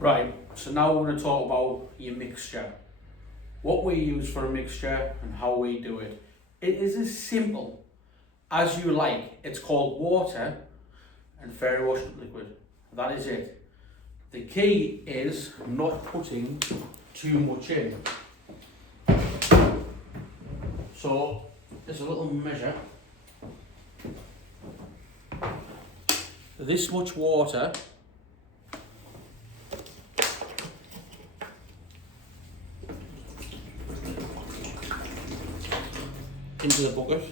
Right, so now we're going to talk about your mixture. What we use for a mixture and how we do it. It is as simple as you like. It's called water and fairy wash liquid. That is it. The key is not putting too much in. So there's a little measure. This much water into the bucket.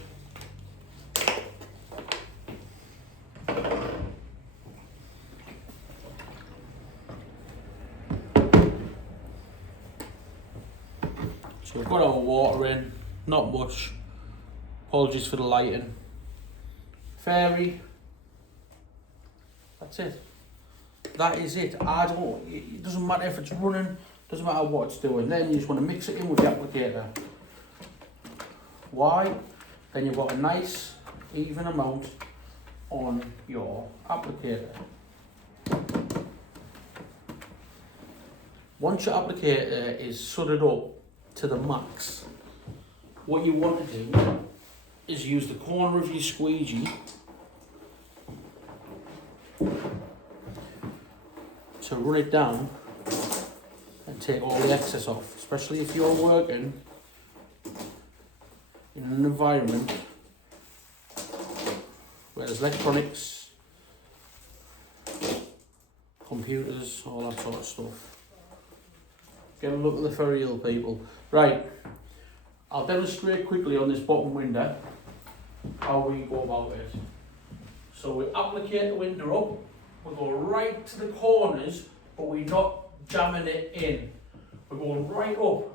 So we've got our water in, not much. Apologies for the lighting. Fairy. That's it. That is it. It doesn't matter if it's running, doesn't matter what it's doing. Then you just want to mix it in with the applicator. Why? Then you've got a nice even amount on your applicator. Once your applicator is sudded up to the max, what you want to do is use the corner of your squeegee to run it down and take all the excess off, especially if you're working in an environment where there's electronics, computers, all that sort of stuff. Get a look at the Ferry Hill people. Right, I'll demonstrate quickly on this bottom window how we go about it. So we applicate the window up, we go right to the corners, but we're not jamming it in. We're going right up.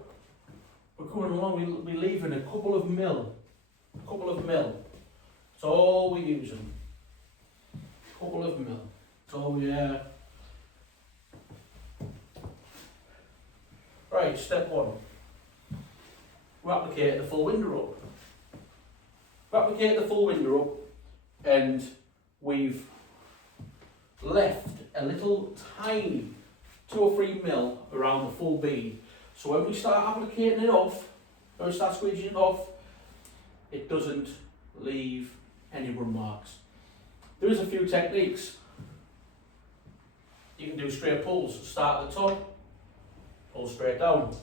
We're coming along, we're leaving a couple of mil. That's all we're using. Couple of mil. That's all we Right, step one. We applicate the full window up. We applicate the full window up and we've left a little tiny 2 or 3 mil around the full bead. So when we start applicating it off, when we start squeezing it off, it doesn't leave any run marks. There is a few techniques. You can do straight pulls. Start at the top, pull straight down.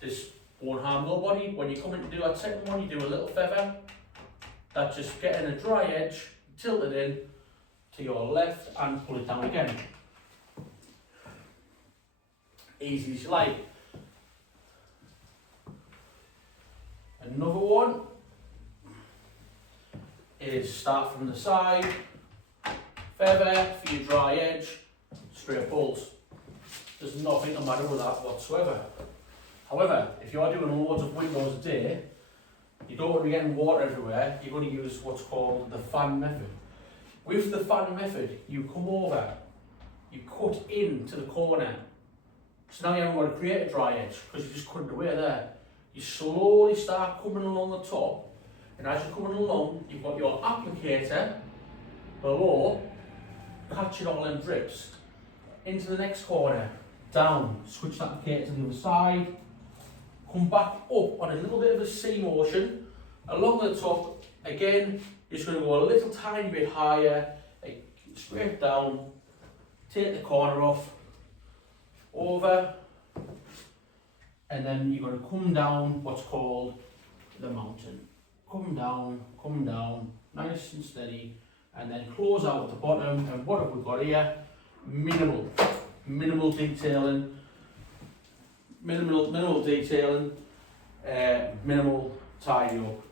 This won't harm nobody. When you come in to do that second one, you do a little feather. That's just getting a dry edge, tilt it in to your left and pull it down again. Easy as you like. Another one is start from the side, feather for your dry edge, straight pulls. There's nothing the matter with that whatsoever. However, if you are doing loads of windows a day, you don't want to be getting water everywhere, you're going to use what's called the fan method. With the fan method, you come over, you cut into the corner. So now you haven't got to create a dry edge because you just cut it away there. You slowly start coming along the top, and as you're coming along, you've got your applicator below, catching all them drips. Into the next corner, down, switch the applicator to the other side, come back up on a little bit of a C motion, along the top, again, you're just going to go a little tiny bit higher, straight down, take the corner off, over, and then you're going to come down what's called the mountain. Come down, nice and steady, and then close out at the bottom. And what have we got here? Minimal detailing, minimal tidy up.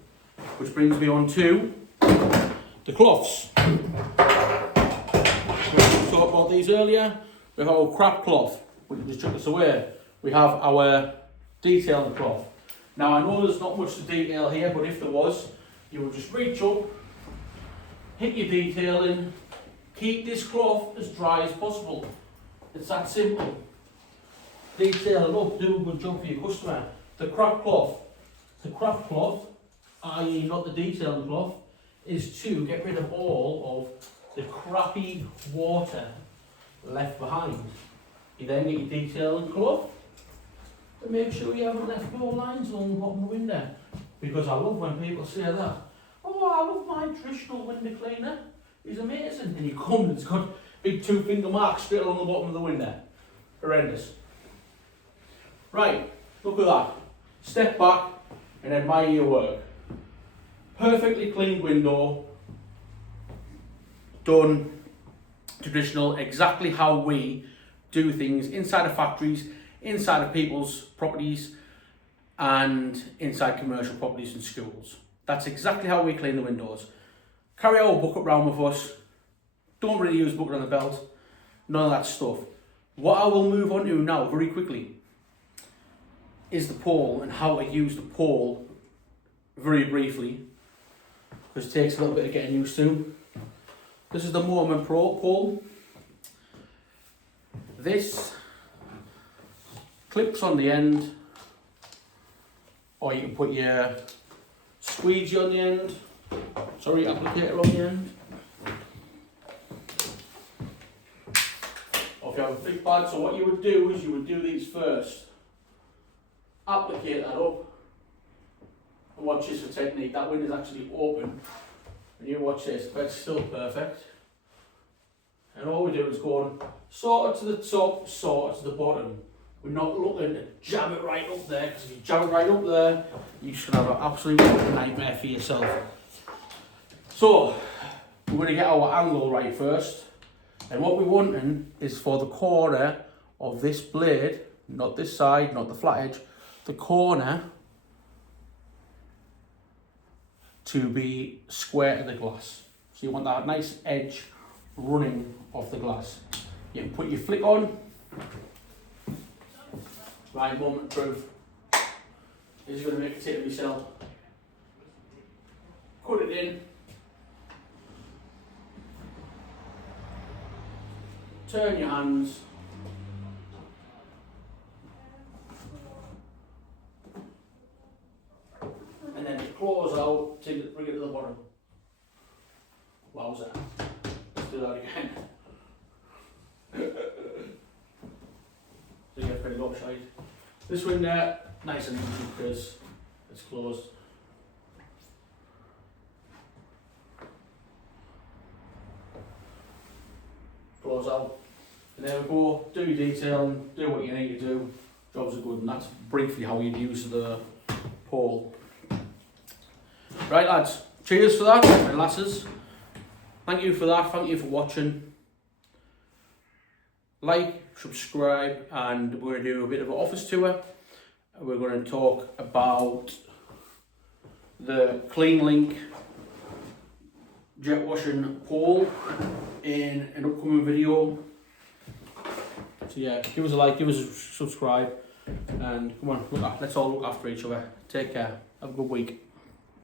Which brings me on to the cloths. We talked about these earlier. We have our crap cloth, which just took us away. We have our detailing cloth. Now I know there's not much to detail here, but if there was, you would just reach up, hit your detailing, keep this cloth as dry as possible. It's that simple. Detail it up, do a good job for your customer. The craft cloth, i.e. not the detailing cloth, is to get rid of all of the crappy water left behind, you then get your detail and cloth to make sure you haven't left floor lines along the bottom of the window. Because I love when people say that, oh, I love my traditional window cleaner, it's amazing. And you come and it's got big 2-finger marks straight along the bottom of the window. Horrendous. Right, look at that. Step back and admire your work. Perfectly cleaned window, done traditional, exactly how we do things inside of factories, inside of people's properties, and inside commercial properties and schools. That's exactly how we clean the windows. Carry our bucket round with us. Don't really use bucket on the belt. None of that stuff. What I will move on to now very quickly is the pole and how to use the pole very briefly, because it takes a little bit of getting used to. This is the Moorman Pro pole. This clips on the end, or you can put your squeegee on the end, applicator on the end. Or if you have a big pad, so what you would do is you would do these first. Applicate that up, and watch this for technique. That window's actually open, and you watch this, but it's still perfect. And all we do is go on, sort it to the top, sort it to the bottom. We're not looking to jam it right up there, because if you jam it right up there, you're just going to have an absolute nightmare for yourself. So, we're going to get our angle right first. And what we're wanting is for the corner of this blade, not this side, not the flat edge, the corner to be square to the glass. So you want that nice edge running off the glass. You can put your flick on. Right, moment truth. This is going to make a tip of yourself. Cut it in. Turn your hands. And then close out to bring it to the bottom. Wowza. Let's do that again. So you get pretty upside. This window, nice and easy because it's closed. Close out. And there we go, do your detailing, do what you need to do. Jobs are good, and that's briefly how you'd use the pole. Right lads, cheers for that, and lasses. Thank you for that, thank you for watching. Like, subscribe, and we're going to do a bit of an office tour. We're going to talk about the CleanLink jet washing pole in an upcoming video. So yeah, give us a like, give us a subscribe, and come on, let's all look after each other. Take care, have a good week.